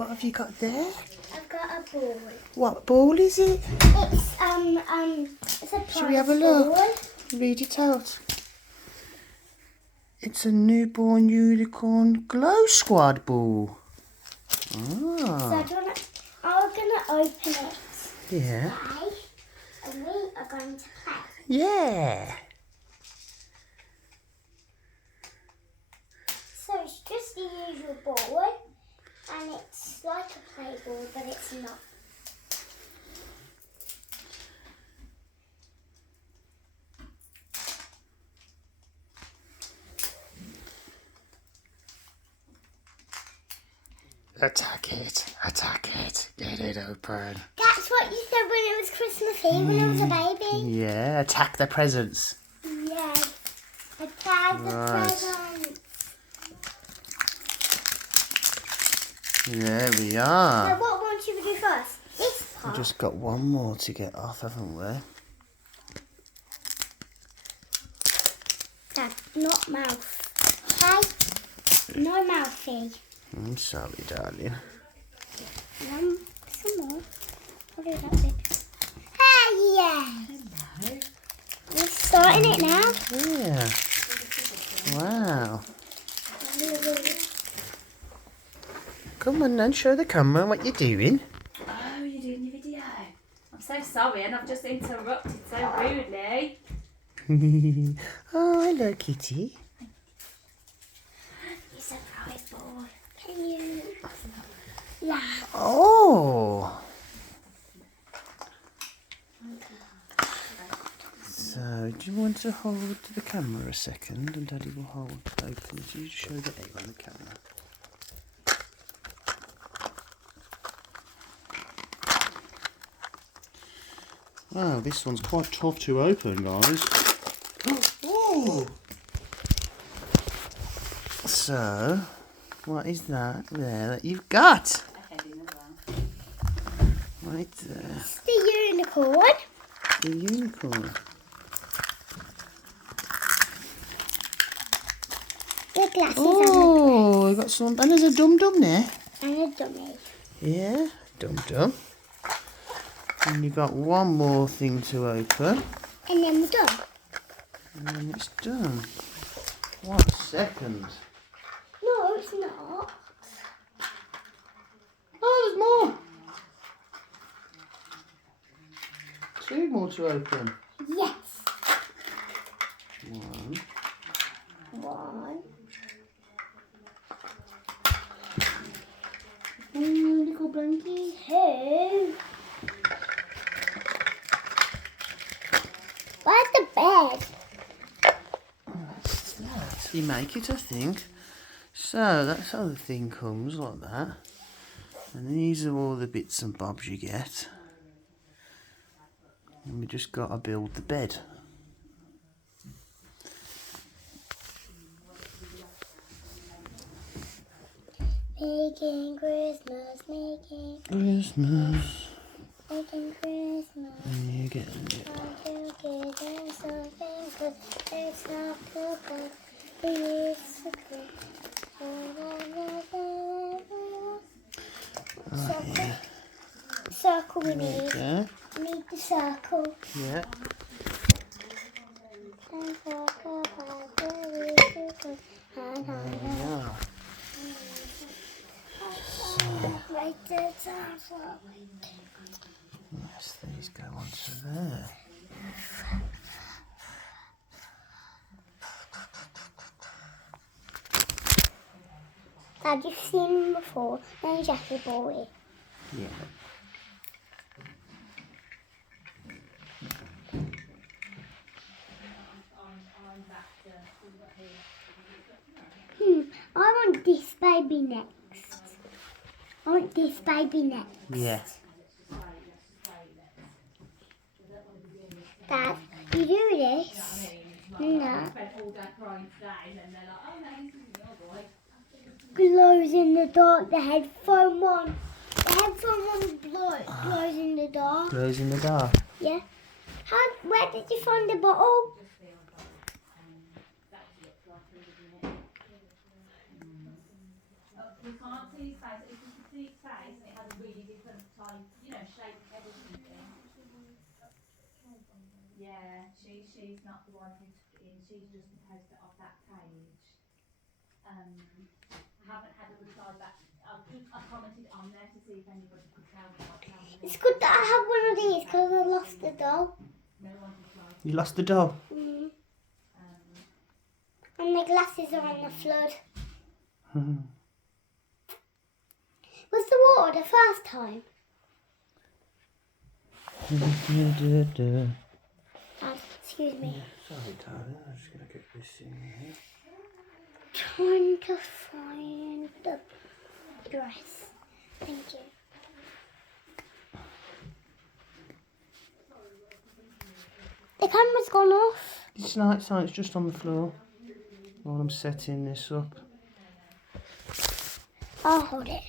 what have you got there? I've got a ball. What ball is it? It's it's a prize Shall we have a look? ball. Read it out. It's a newborn unicorn glow squad ball. So Ah. I'm gonna open it. Yeah. Okay? And we are going to play. Yeah. So it's just the usual ball, and it's like a play ball, but it's not. Attack it. Attack it. Get it open. That's what you said when it was Christmas Eve when I was a baby. Yeah, attack the presents. Yes. Attack the Right. present. There we Now are. what one should we do first? This We've part. just got one more to get off, haven't we? Dad, not mouth. Okay? No mouthy. I'm sorry, darling. Some more. I'll do that bit. Hey, yeah. Hello. We're starting it now. Yeah. Wow. Come on then, show the camera what you're doing. Oh, you're doing your video. I'm so sorry, and I've just interrupted so rudely. Oh, hello, kitty. Your surprise ball. Can you laugh? Oh. So, do you want to hold the camera a second, and Daddy will hold open to you to show the egg on the camera. Wow, this one's quite tough to open, guys. Oh! So, what is that there that you've got? A head in as well. Right there. It's the unicorn. The unicorn. The glasses Oh, we got some. And there's a dum-dum there. and a dummy. Yeah, dum-dum. And you got one more thing to open. And then we're done. And then it's done. 1 second. No, it's not. Oh, there's more. 2 more to open. Yes. 1. One. Oh, little blankie. Two. Where's the bed? What's that? You make it, I think. So that's how the thing comes, like that. And these are all the bits and bobs you get. And we just got to build the bed. Making Christmas, making Christmas. Christmas. And you get it. It's not too good. It's so good. Circle we need. Yeah. We need the circle. Yeah. Yeah. Right there, circle. Yes, these go onto there. Dad, you've seen them before. Then Jackie Boy. Yeah. I want this baby next. I want this baby next. Yeah. Dad, you do this. No. Glows in the dark. The headphone one. The headphone one glows in the dark. Glows in the dark. Yeah. Where did you find the bottle? We can't see his face. If you can see his face, Yeah, she's not the one who's in. She's just supposed to of that page. I haven't had a reply back. I commented on there to see if anybody could tell me what It's good that I have one of these because I lost the doll. No one replied. You lost the doll? Mm. And the glasses are on the flood. Was the water the first time? Dad, excuse me. Sorry, darling. I'm just going to get this in here. Trying to find the dress. Thank you. The camera's gone off. It's not, it's just on the floor while I'm setting this up. I'll hold it.